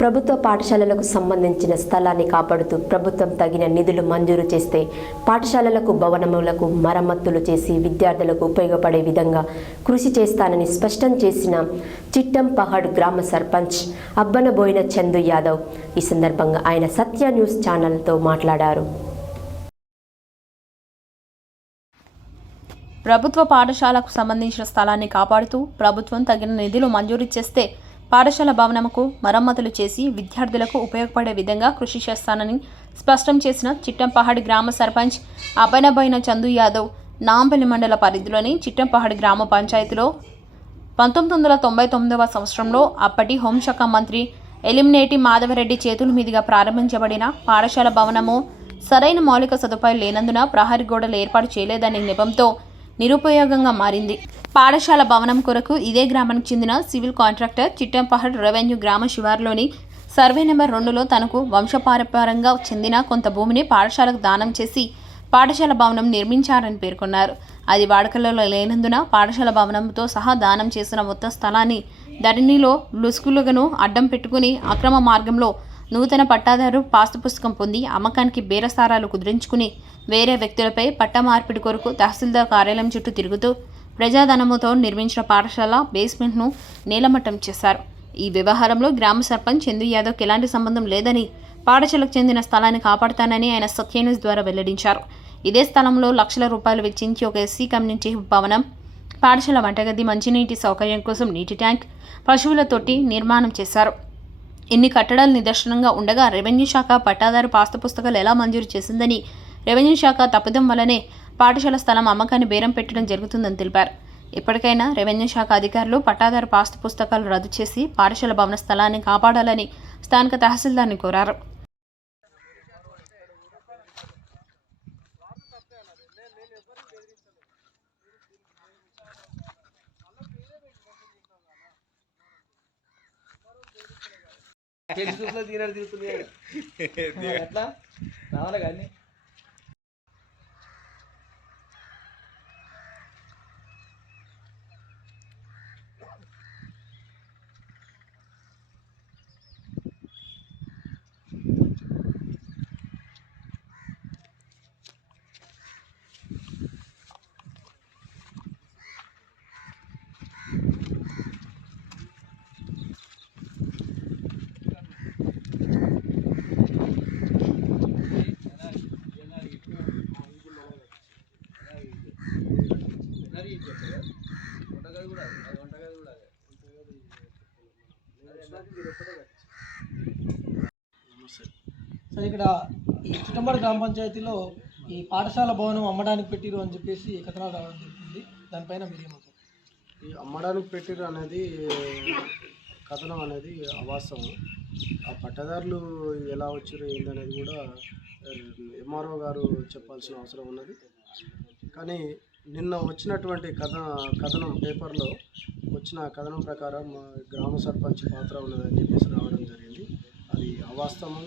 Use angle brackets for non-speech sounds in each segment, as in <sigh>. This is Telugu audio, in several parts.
ప్రభుత్వ పాఠశాలలకు సంబంధించిన స్థలాన్ని కాపాడుతూ ప్రభుత్వం తగిన నిధులు మంజూరు చేస్తే పాఠశాలలకు భవనములకు మరమ్మతులు చేసి విద్యార్థులకు ఉపయోగపడే విధంగా కృషి చేస్తానని స్పష్టం చేసిన చిట్టం పహాడ్ గ్రామ సర్పంచ్ అబ్బనబోయిన చందు యాదవ్. ఈ సందర్భంగా ఆయన సత్య న్యూస్ ఛానల్తో మాట్లాడారు. ప్రభుత్వ పాఠశాలకు సంబంధించిన స్థలాన్ని కాపాడుతూ ప్రభుత్వం తగిన నిధులు మంజూరు చేస్తే పాఠశాల భవనముకు మరమ్మతులు చేసి విద్యార్థులకు ఉపయోగపడే విధంగా కృషి చేస్తానని స్పష్టం చేసిన చిట్టంపహాడి గ్రామ సర్పంచ్ అబనబోయిన చందు యాదవ్ నాంపల్లి మండల పరిధిలోని చిట్టంపహాడి గ్రామ పంచాయతీలో పంతొమ్మిది వందల తొంభై తొమ్మిదవ సంవత్సరంలో అప్పటి హోంశాఖ మంత్రి ఎలిమినేటి మాధవరెడ్డి చేతుల మీదుగా ప్రారంభించబడిన పాఠశాల భవనము సరైన మౌలిక సదుపాయాలు లేనందున ప్రహరీ గోడలు ఏర్పాటు చేయలేదనే నెపంతో నిరుపయోగంగా మారింది. పాఠశాల భవనం కొరకు ఇదే గ్రామానికి చెందిన సివిల్ కాంట్రాక్టర్ చిట్టంపహడ్ రెవెన్యూ గ్రామ శివారులోని సర్వే నెంబర్ రెండులో తనకు వంశపారపరంగా చెందిన కొంత భూమిని పాఠశాలకు దానం చేసి పాఠశాల భవనం నిర్మించారని పేర్కొన్నారు. అది వాడుకలలో లేనందున పాఠశాల భవనంతో సహా దానం చేసిన మొత్తం స్థలాన్ని ధరణిలో లుసుకులుగను అడ్డం పెట్టుకుని అక్రమ మార్గంలో నూతన పట్టాదారు పాస్తు పుస్తకం పొంది అమ్మకానికి బేరసారాలు కుదిరించుకుని వేరే వ్యక్తులపై పట్ట మార్పిడి కొరకు తహసీల్దార్ కార్యాలయం చుట్టూ తిరుగుతూ ప్రజాధనముతో నిర్మించిన పాఠశాల బేస్మెంట్ను నేలమట్టం చేశారు. ఈ వ్యవహారంలో గ్రామ సర్పంచ్ చందు యాదవ్కి ఎలాంటి సంబంధం లేదని పాఠశాలకు చెందిన స్థలాన్ని కాపాడుతానని ఆయన సత్య న్యూస్ ద్వారా వెల్లడించారు. ఇదే స్థలంలో లక్షల రూపాయలు వెచ్చించి ఒక ఎస్సీ కమ్యూనిటీ భవనం పాఠశాల వంటగది మంచినీటి సౌకర్యం కోసం నీటి ట్యాంక్ పశువుల తొట్టి నిర్మాణం చేశారు. ఇన్ని కట్టడాలు నిదర్శనంగా ఉండగా రెవెన్యూ శాఖ పట్టాదారు పాస్తు పుస్తకాలు ఎలా మంజూరు చేసిందని రెవెన్యూ శాఖ తప్పిదం వల్లనే పాఠశాల స్థలం అమ్మకాన్ని బేరం పెట్టడం జరుగుతుందని తెలిపారు. ఇప్పటికైనా రెవెన్యూ శాఖ అధికారులు పట్టాదారు పాస్తు పుస్తకాలు రద్దు చేసి పాఠశాల భవన స్థలాన్ని కాపాడాలని స్థానిక తహసీల్దార్ని కోరారు. ఫేస్బుక్లో తినడు తిరుగుతుంది. <laughs> ఎట్లా రావాలి కానీ సో ఇక్కడ ఈ చిట్టంబడి గ్రామ పంచాయతీలో ఈ పాఠశాల భవనం అమ్మడానికి పెట్టిరు అని చెప్పేసి కథనాలు రావడం జరుగుతుంది దానిపైన మీరు ఈ అమ్మడానికి పెట్టిరు అనేది కథనం అనేది అవాస్తవం. ఆ పట్టదారులు ఎలా వచ్చారు ఏందనేది కూడా ఎంఆర్ఓ గారు చెప్పాల్సిన అవసరం ఉన్నది. కానీ నిన్న వచ్చినటువంటి కథ కథనం పేపర్లో వచ్చిన కథనం ప్రకారం గ్రామ సర్పంచ్ పాత్ర ఉన్నదని చెప్పేసి రావడం జరిగింది. అది అవాస్తవం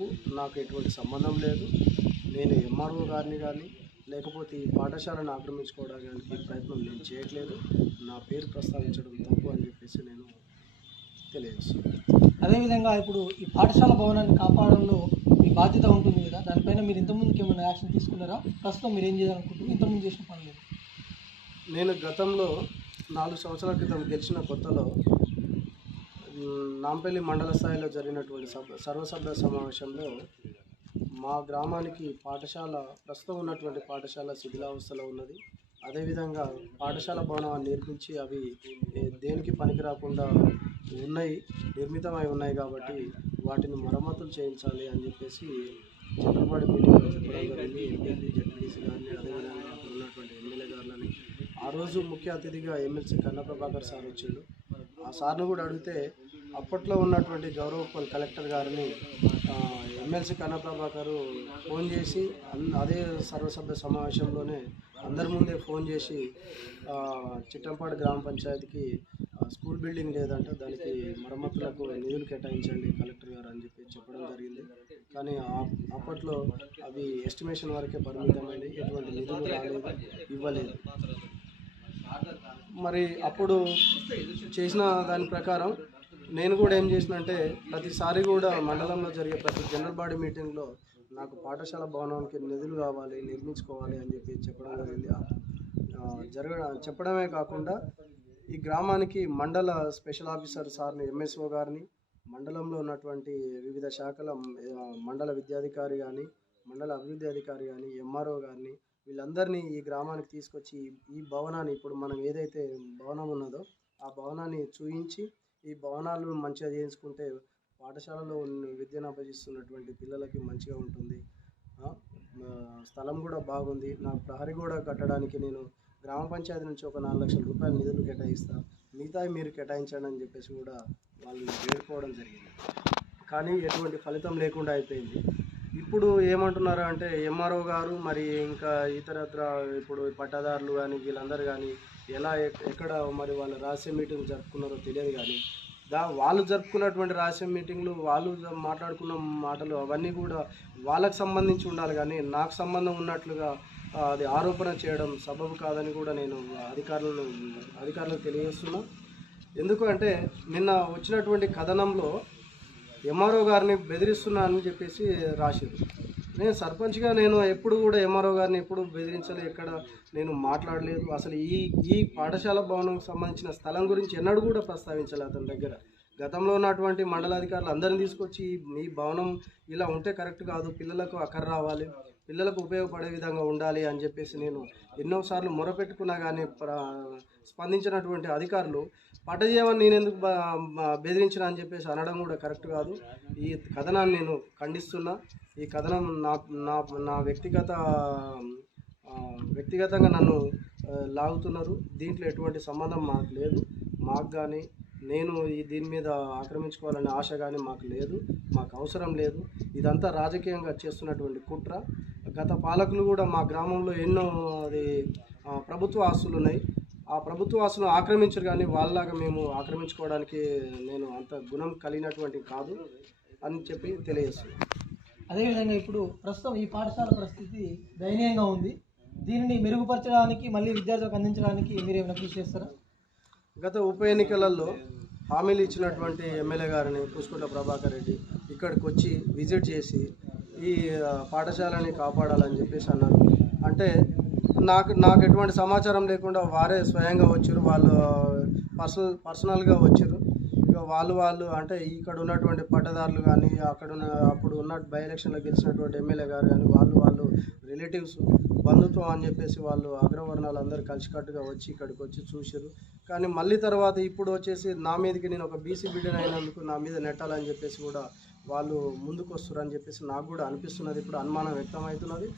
తప్పు నాకు ఎటువంటి సంబంధం లేదు. నేను ఎంఆర్ఓ గారిని కానీ లేకపోతే ఈ పాఠశాలను ఆక్రమించుకోవడానికి ప్రయత్నం నేను చేయట్లేదు. నా పేరు ప్రస్తావించడం తప్పు అని చెప్పేసి నేను తెలియజేస్తున్నాను. అదేవిధంగా ఇప్పుడు ఈ పాఠశాల భవనాన్ని కాపాడంలో మీ బాధ్యత ఉంటుంది కదా. దానిపైన మీరు ఇంతకుముందుకు ఏమైనా యాక్షన్ తీసుకున్నారా? ప్రస్తుతం మీరు ఏం చేయాలనుకుంటున్నారు? ఇంతకుముందు చేసిన పని నేను గతంలో నాలుగు సంవత్సరాల క్రితం గెలిచిన కొత్తలో నాంపల్లి మండల స్థాయిలో జరిగినటువంటి సభ సర్వసభ్య సమావేశంలో మా గ్రామానికి పాఠశాల ప్రస్తుతం ఉన్నటువంటి పాఠశాల శిథిలావస్థలో ఉన్నది. అదేవిధంగా పాఠశాల భవనాన్ని నిర్మించి అవి దేనికి పనికి రాకుండా ఉన్నాయి నిర్మితమై ఉన్నాయి కాబట్టి వాటిని మరమ్మతులు చేయించాలి అని చెప్పేసి చంద్రపాడి మీటింగ్లో చెప్పడం జరిగింది. ఎంపీ జడ్పీసీ గారిని అదేవిధంగా అక్కడ ఉన్నటువంటి ఎమ్మెల్యే గారులని ఆ రోజు ముఖ్య అతిథిగా ఎమ్మెల్సీ కన్నప్రభాకర్ సార్ వచ్చాడు ఆ సార్ను కూడా అడిగితే అప్పట్లో ఉన్నటువంటి గౌరవ కలెక్టర్ గారిని ఎమ్మెల్సీ కన్నప్రభాకర్ ఫోన్ చేసి అన్- అదే సర్వసభ్య సమావేశంలోనే అందరి ముందే ఫోన్ చేసి చిట్టంపాడు గ్రామ పంచాయతీకి స్కూల్ బిల్డింగ్ లేదంటే దానికి మరమ్మతులకు నిధులు కేటాయించండి కలెక్టర్ గారు అని చెప్పి చెప్పడం జరిగింది. కానీ అప్పట్లో అవి ఎస్టిమేషన్ వరకే పరిమితమైనవి ఎటువంటి నిధులు రాలేదు ఇవ్వలేదు. మరి అప్పుడు చేసిన దాని ప్రకారం నేను కూడా ఏం చేసిన అంటే ప్రతిసారి కూడా మండలంలో జరిగే ప్రతి జనరల్ బాడీ మీటింగ్లో నాకు పాఠశాల భవనానికి నిధులు కావాలి నిర్మించుకోవాలి అని చెప్పి చెప్పడం జరిగింది. జరగడం చెప్పడమే కాకుండా ఈ గ్రామానికి మండల స్పెషల్ ఆఫీసర్ సార్ని ఎంఎస్ఓ గారిని మండలంలో ఉన్నటువంటి వివిధ శాఖల మండల విద్యాధికారి కానీ మండల అభివృద్ధి అధికారి కానీ ఎంఆర్ఓ గారిని వీళ్ళందరినీ ఈ గ్రామానికి తీసుకొచ్చి ఈ- ఈ భవనాన్ని ఇప్పుడు మనం ఏదైతే భవనం ఉన్నదో ఆ భవనాన్ని చూయించి ఈ భవనాలు మంచిగా చేయించుకుంటే పాఠశాలలో ఉన్న విద్యను అభ్యసిస్తున్నటువంటి పిల్లలకి మంచిగా ఉంటుంది. స్థలం కూడా బాగుంది. నా ప్రహరీ కూడా కట్టడానికి నేను గ్రామ పంచాయతీ నుంచి ఒక నాలుగు లక్షల రూపాయల నిధులు కేటాయిస్తా మిగతావి మీరు కేటాయించండి అని చెప్పేసి కూడా వాళ్ళు వేడుకోవడం జరిగింది. కానీ ఎటువంటి ఫలితం లేకుండా అయిపోయింది. ఇప్పుడు ఏమంటున్నారు అంటే ఎంఆర్ఓ గారు మరి ఇంకా ఇతరత్ర ఇప్పుడు పట్టాదారులు కానీ వీళ్ళందరూ కానీ ఎలా ఎక్కడ మరి వాళ్ళు రహస్య మీటింగ్ జరుపుకున్నారో తెలియదు కానీ దా వాళ్ళు జరుపుకున్నటువంటి రహస్య మీటింగ్లు వాళ్ళు మాట్లాడుకున్న మాటలు అవన్నీ కూడా వాళ్ళకు సంబంధించి ఉండాలి కానీ నాకు సంబంధం ఉన్నట్లుగా అది ఆరోపణ చేయడం సబబు కాదని కూడా నేను అధికారులను అధికారులకు తెలియజేస్తున్నా. ఎందుకు అంటే నిన్న వచ్చినటువంటి కథనంలో ఎంఆర్ఓ గారిని బెదిరిస్తున్నా అని చెప్పేసి రాశారు నేను సర్పంచ్గా నేను ఎప్పుడు కూడా ఎంఆర్ఓ గారిని ఎప్పుడు బెదిరించలేదు ఎక్కడ నేను మాట్లాడలేదు. అసలు ఈ ఈ పాఠశాల భవనంకి సంబంధించిన స్థలం గురించి ఎన్నడూ కూడా ప్రస్తావించలేదు అతని దగ్గర. గతంలో ఉన్నటువంటి మండలాధికారులు అందరిని తీసుకొచ్చి మీ భవనం ఇలా ఉంటే కరెక్ట్ కాదు పిల్లలకు అక్కర రావాలి పిల్లలకు ఉపయోగపడే విధంగా ఉండాలి అని చెప్పేసి నేను ఎన్నోసార్లు మొరపెట్టుకున్నా కానీ స్పందించినటువంటి అధికారులు పట్టజీవన్ నేను ఎందుకు బెదిరించిన అని చెప్పేసి అనడం కూడా కరెక్ట్ కాదు. ఈ కథనాన్ని నేను ఖండిస్తున్నా. ఈ కథనం నా నా నా వ్యక్తిగత వ్యక్తిగతంగా నన్ను లాగుతున్నారు. దీంట్లో ఎటువంటి సంబంధం మాకు లేదు. మాకు కానీ నేను ఈ దీని మీద ఆక్రమించుకోవాలనే ఆశ కానీ మాకు లేదు. మాకు అవసరం లేదు. ఇదంతా రాజకీయంగా చేస్తున్నటువంటి కుట్ర. గత పాలకులు కూడా మా గ్రామంలో ఎన్నో అది ప్రభుత్వ ఆస్తులు ఉన్నాయి ఆ ప్రభుత్వ ఆస్తులు ఆక్రమించరు కానీ వాళ్ళలాగా మేము ఆక్రమించుకోవడానికి నేను అంత గుణం కలిగినటువంటి కాదు అని చెప్పి తెలియజేస్తున్నాను అదేవిధంగా ఇప్పుడు ప్రస్తుతం ఈ పాఠశాల పరిస్థితి దయనీయంగా ఉంది. దీనిని మెరుగుపరచడానికి మళ్ళీ విద్యార్థులకు అందించడానికి మీరు ఏమైనా కృషి చేస్తారా? గత ఉప ఎన్నికలలో హామీలు ఇచ్చినటువంటి ఎమ్మెల్యే గారిని పుష్కుంట ప్రభాకర్ రెడ్డి ఇక్కడికి వచ్చి విజిట్ చేసి ఈ పాఠశాలని కాపాడాలని చెప్పేసి అన్నారు. అంటే నాకు నాకు ఎటువంటి సమాచారం లేకుండా వారే స్వయంగా వచ్చారు. వాళ్ళు పర్సనల్ పర్సనల్గా వచ్చారు. ఇక వాళ్ళు వాళ్ళు అంటే ఇక్కడ ఉన్నటువంటి పట్టదారులు కానీ అక్కడ ఉన్న అప్పుడు ఉన్న బై ఎలక్షన్లో గెలిచినటువంటి ఎమ్మెల్యే గారు కానీ వాళ్ళు వాళ్ళు రిలేటివ్స్ బంధుత్వం అని చెప్పేసి వాళ్ళు అగ్రవర్ణాలు అందరూ కలిసికట్టుగా వచ్చి ఇక్కడికి వచ్చి చూసారు కానీ మళ్ళీ తర్వాత ఇప్పుడు వచ్చేసి నా మీదకి నేను ఒక బీసీ బిడ్డను అయినందుకు నా మీద నెట్టాలని చెప్పేసి కూడా వాళ్ళు ముందుకు వస్తారు అని చెప్పేసి నాకు కూడా అనిపిస్తున్నది. ఇప్పుడు అనుమానం వ్యక్తం అవుతున్నది